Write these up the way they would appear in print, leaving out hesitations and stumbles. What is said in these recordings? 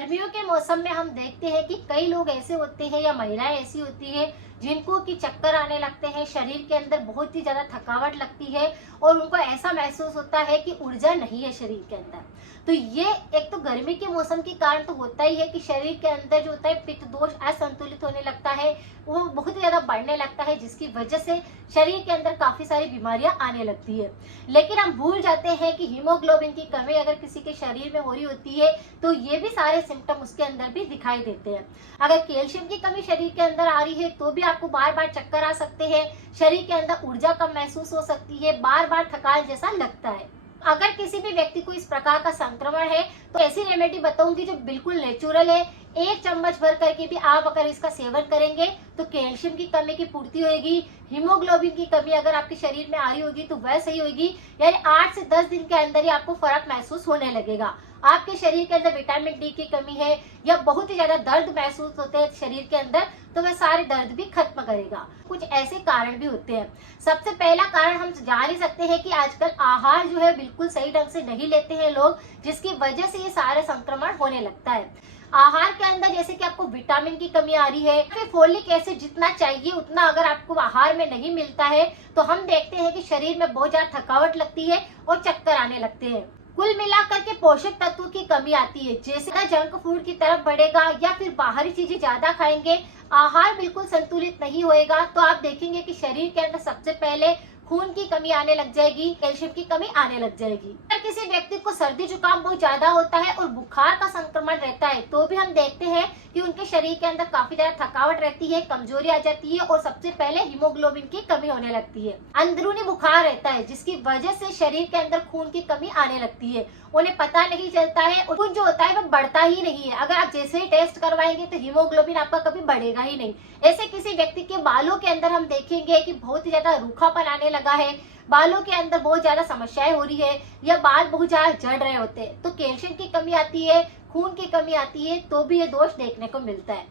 गर्मियों के मौसम में हम देखते हैं कि कई लोग ऐसे होते हैं या महिलाएं ऐसी होती है जिनको कि चक्कर आने लगते हैं, शरीर के अंदर बहुत ही ज्यादा थकावट लगती है और उनको ऐसा महसूस होता है कि ऊर्जा नहीं है शरीर के अंदर। तो ये एक तो गर्मी के मौसम के कारण तो होता ही है कि शरीर के अंदर जो होता है पित्त दोष असंतुलित होने लगता है, वो बहुत ही ज्यादा बढ़ने लगता है, जिसकी वजह से शरीर के अंदर काफी सारी बीमारियां आने लगती है। लेकिन हम भूल जाते हैं कि हीमोग्लोबिन की कमी अगर किसी के शरीर में हो रही होती है तो ये भी सारे सिम्टम उसके अंदर भी दिखाई देते हैं। अगर कैल्शियम की कमी शरीर के अंदर आ रही है तो भी आपको बार बार चक्कर आ सकते हैं, शरीर के अंदर ऊर्जा कम महसूस हो सकती है, बार बार थकान जैसा लगता है। अगर किसी भी व्यक्ति को इस प्रकार का संक्रमण है तो ऐसी रेमेडी बताऊंगी जो बिल्कुल नेचुरल है। 1 चम्मच भर करके भी आप अगर इसका सेवन करेंगे तो कैल्शियम की कमी की पूर्ति होगी, हीमोग्लोबिन की कमी अगर आपके शरीर में आ रही होगी तो वह सही होगी, यानी 8 से 10 दिन के अंदर ही आपको फर्क महसूस होने लगेगा। आपके शरीर के अंदर विटामिन डी की कमी है या बहुत ही ज्यादा दर्द महसूस होते हैं शरीर के अंदर, तो वह सारे दर्द भी खत्म करेगा। कुछ ऐसे कारण भी होते हैं। सबसे पहला कारण हम जान ही सकते हैं कि आजकल आहार जो है बिल्कुल सही ढंग से नहीं लेते हैं लोग, जिसकी वजह से ये सारे संक्रमण होने लगता है। आहार के अंदर जैसे कि आपको विटामिन की कमी आ रही है, फिर फोलिक एसिड जितना चाहिए उतना अगर आपको आहार में नहीं मिलता है तो हम देखते हैं कि शरीर में बहुत ज्यादा थकावट लगती है और चक्कर आने लगते हैं। कुल मिलाकर के पोषक तत्वों की कमी आती है, जैसे जंक फूड की तरफ बढ़ेगा या फिर बाहरी चीजें ज्यादा खाएंगे, आहार बिल्कुल संतुलित नहीं होएगा तो आप देखेंगे कि शरीर के अंदर सबसे पहले खून की कमी आने लग जाएगी, कैल्शियम की कमी आने लग जाएगी। अगर किसी व्यक्ति को सर्दी जुकाम बहुत ज्यादा होता है और बुखार का संक्रमण रहता है तो भी हम देखते हैं कि उनके शरीर के अंदर काफी ज्यादा थकावट रहती है, कमजोरी आ जाती है और सबसे पहले हीमोग्लोबिन की कमी होने लगती है। अंदरूनी बुखार रहता है जिसकी वजह से शरीर के अंदर खून की कमी आने लगती है, उन्हें पता नहीं चलता है, खून जो होता है वो बढ़ता ही नहीं है। अगर आप जैसे ही टेस्ट करवाएंगे तो हीमोग्लोबिन आपका कभी बढ़ेगा ही नहीं। ऐसे किसी व्यक्ति के बालों के अंदर हम देखेंगे कि बहुत ही ज्यादा रूखापन आने लगा है, बालों के अंदर बहुत ज्यादा समस्याएं हो रही है या बाल बहुत ज्यादा झड़ रहे होते हैं, तो कैल्शियम की कमी आती है, खून की कमी आती है तो भी ये दोष देखने को मिलता है।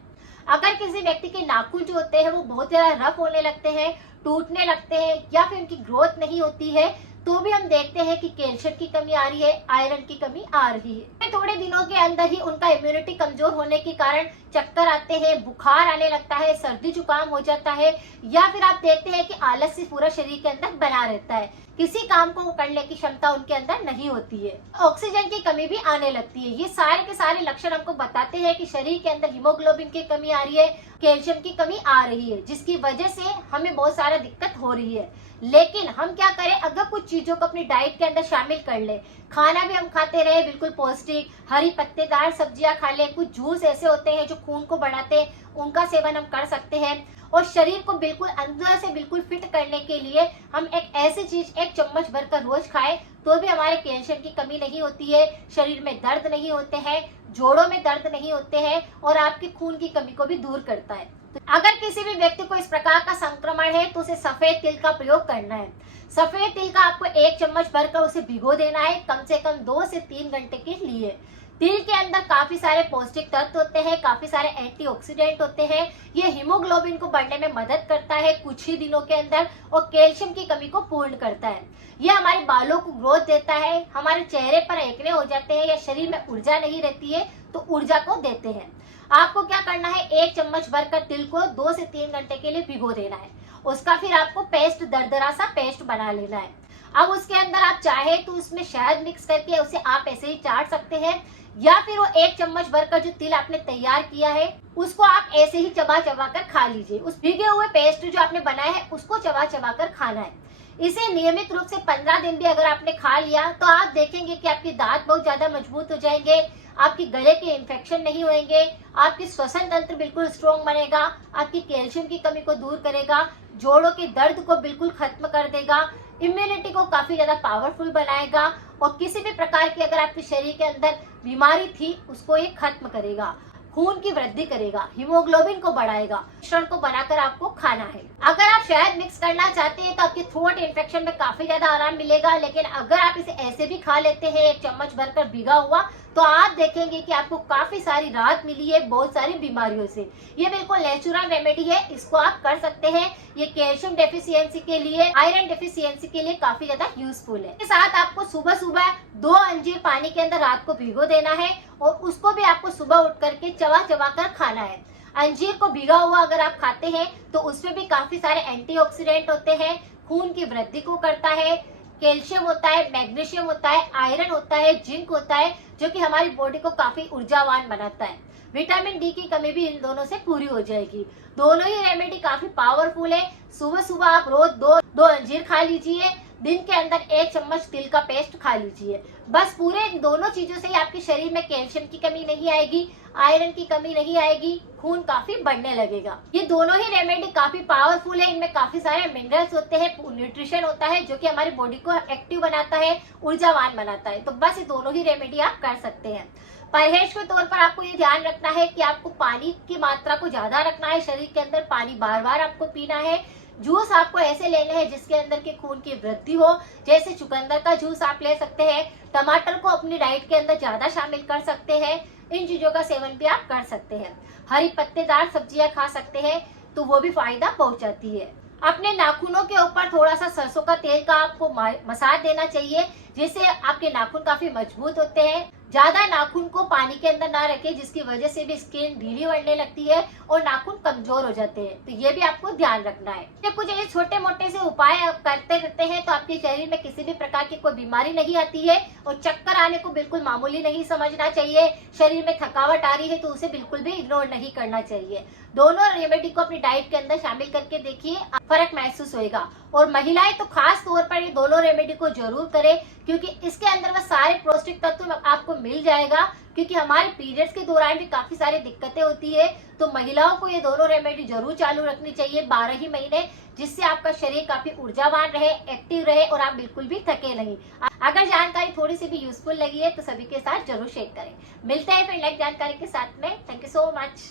अगर किसी व्यक्ति के नाखून जो होते हैं वो बहुत ज्यादा रफ होने लगते हैं, टूटने लगते हैं या फिर उनकी ग्रोथ नहीं होती है तो भी हम देखते हैं कि कैल्शियम की कमी आ रही है, आयरन की कमी आ रही है। थोड़े दिनों के अंदर ही उनका इम्यूनिटी कमजोर होने के कारण चक्कर आते हैं, बुखार आने लगता है, सर्दी जुकाम हो जाता है या फिर आप देखते हैं कि आलस्य पूरा शरीर के अंदर बना रहता है, किसी काम को करने की क्षमता उनके अंदर नहीं होती है, ऑक्सीजन की कमी भी आने लगती है। ये सारे के सारे लक्षण हमको बताते हैं कि शरीर के अंदर हीमोग्लोबिन की कमी आ रही है, कैल्शियम की कमी आ रही है, जिसकी वजह से हमें बहुत सारा दिक्कत हो रही है। लेकिन हम क्या करें, अगर कुछ चीजों को अपनी डाइट के अंदर शामिल कर ले, खाना भी हम खाते रहे बिल्कुल पौष्टिक, हरी पत्तेदार सब्जियां खा ले, कुछ जूस ऐसे होते हैं जो खून को बढ़ाते हैं उनका सेवन हम कर सकते हैं और शरीर को बिल्कुल अंदर से बिल्कुल फिट करने के लिए हम एक ऐसी चीज 1 चम्मच भरकर रोज खाएं तो भी हमारे कैल्शियम की कमी नहीं होती है, शरीर में दर्द नहीं होते हैं, जोड़ों में दर्द नहीं होते हैं और आपके खून की कमी को भी दूर करता है। तो अगर किसी भी व्यक्ति को इस प्रकार का संक्रमण है तो उसे सफेद तिल का प्रयोग करना है। सफेद तिल का आपको 1 चम्मच भरकर उसे भिगो देना है कम से कम 2 से 3 घंटे के लिए। तिल के अंदर काफी सारे पौष्टिक तत्व होते हैं, काफी सारे एंटीऑक्सीडेंट होते हैं, ये हीमोग्लोबिन को बढ़ने में मदद करता है कुछ ही दिनों के अंदर और कैल्शियम की कमी को पूर्ण करता है। ये हमारे बालों को ग्रोथ देता है, हमारे चेहरे पर एक्ने हो जाते हैं या शरीर में ऊर्जा नहीं रहती है तो ऊर्जा को देते हैं। आपको क्या करना है, 1 चम्मच भरकर तिल को 2 से 3 घंटे के लिए भिगो देना है, उसका फिर आपको पेस्ट दरदरा सा पेस्ट बना लेना है। अब उसके अंदर आप चाहे तो उसमें शहद मिक्स करके उसे आप ऐसे ही चाट सकते हैं या फिर वो 1 चम्मच भरकर जो तिल आपने तैयार किया है उसको आप ऐसे ही चबा चबा कर खा लीजिए। उस भीगे हुए पेस्ट जो आपने बनाया है उसको चबा चबा कर खाना है। इसे नियमित रूप से 15 दिन भी अगर आपने खा लिया तो आप देखेंगे कि आपके दांत बहुत ज्यादा मजबूत हो जाएंगे, आपके गले के इन्फेक्शन नहीं होंगे, आपकी श्वसन तंत्र बिल्कुल स्ट्रॉन्ग बनेगा, आपकी कैल्शियम की कमी को दूर करेगा, जोड़ों के दर्द को बिल्कुल खत्म कर देगा, इम्यूनिटी को काफी ज्यादा पावरफुल बनाएगा और किसी भी प्रकार की अगर आपके शरीर के अंदर बीमारी थी उसको ये खत्म करेगा, खून की वृद्धि करेगा, हीमोग्लोबिन को बढ़ाएगा। मिश्रण को बनाकर आपको खाना है। अगर आप शहद मिक्स करना चाहते हैं तो आपके थ्रोट इन्फेक्शन में काफी ज्यादा आराम मिलेगा, लेकिन अगर आप इसे ऐसे भी खा लेते हैं 1 चम्मच भरकर भिगा हुआ तो आप देखेंगे कि आपको काफी सारी राहत मिली है बहुत सारी बीमारियों से। ये बिल्कुल नेचुरल रेमेडी है, इसको आप कर सकते हैं। ये कैल्शियम डेफिशिएंसी के लिए, आयरन डेफिशिएंसी के लिए काफी ज्यादा यूजफुल है। इसके साथ आपको सुबह सुबह 2 अंजीर पानी के अंदर रात को भिगो देना है और उसको भी आपको सुबह उठ करके चबा चबा कर खाना है। अंजीर को भिगा हुआ अगर आप खाते हैं तो उसमें भी काफी सारे एंटीऑक्सीडेंट होते हैं, खून की वृद्धि को करता है, कैल्शियम होता है, मैग्नीशियम होता है, आयरन होता है, जिंक होता है, जो कि हमारी बॉडी को काफी ऊर्जावान बनाता है। विटामिन डी की कमी भी इन दोनों से पूरी हो जाएगी। दोनों ही रेमेडी काफी पावरफुल है। सुबह सुबह आप रोज दो अंजीर खा लीजिए, दिन के अंदर 1 चम्मच तिल का पेस्ट खा लीजिए। बस पूरे दोनों चीजों से ही आपके शरीर में कैल्शियम की कमी नहीं आएगी, आयरन की कमी नहीं आएगी, खून काफी बढ़ने लगेगा। ये दोनों ही रेमेडी काफी पावरफुल है। इनमें काफी सारे मिनरल्स होते हैं, न्यूट्रिशन होता है, जो कि हमारी बॉडी को एक्टिव बनाता है, ऊर्जावान बनाता है। तो बस ये दोनों ही रेमेडी आप कर सकते हैं। परहेज के तौर पर आपको ये ध्यान रखना है कि आपको पानी की मात्रा को ज्यादा रखना है, शरीर के अंदर पानी बार बार आपको पीना है। जूस आपको ऐसे लेने हैं जिसके अंदर के खून की वृद्धि हो, जैसे चुकंदर का जूस आप ले सकते हैं। टमाटर को अपनी डाइट के अंदर ज्यादा शामिल कर सकते हैं। इन चीजों का सेवन भी आप कर सकते हैं। हरी पत्तेदार सब्जियां खा सकते हैं, तो वो भी फायदा पहुंचाती है। अपने नाखूनों के ऊपर थोड़ा सा सरसों का तेल का आपको मसाज देना चाहिए, जिससे आपके नाखून काफी मजबूत होते हैं। ज्यादा नाखून को पानी के अंदर ना रखें, जिसकी वजह से भी स्किन ढीली पड़ने लगती है और नाखून कमजोर हो जाते हैं। तो ये भी आपको ध्यान रखना है। ये कुछ ये छोटे मोटे से उपाय आप करते रहते हैं तो आपके शरीर में किसी भी प्रकार की कोई बीमारी नहीं आती है और चक्कर आने को बिल्कुल मामूली नहीं समझना चाहिए। शरीर में थकावट आ रही है तो उसे बिल्कुल भी इग्नोर नहीं करना चाहिए। दोनों रेमेडी को अपनी डाइट के अंदर शामिल करके देखिए, फर्क महसूस होगा। और महिलाएं तो खास तौर पर ये दोनों रेमेडी को जरूर करें, क्योंकि इसके अंदर वह सारे पौष्टिक तत्व आपको मिल जाएगा। क्योंकि हमारे पीरियड्स के दौरान भी काफी सारी दिक्कतें होती है, तो महिलाओं को ये दोनों रेमेडी जरूर चालू रखनी चाहिए 12 ही महीने, जिससे आपका शरीर काफी ऊर्जावान रहे, एक्टिव रहे और आप बिल्कुल भी थके नहीं। अगर जानकारी थोड़ी सी भी यूजफुल लगी है तो सभी के साथ जरूर शेयर करें। मिलते हैं फिर नेक्स्ट जानकारी के साथ में। Thank you so much.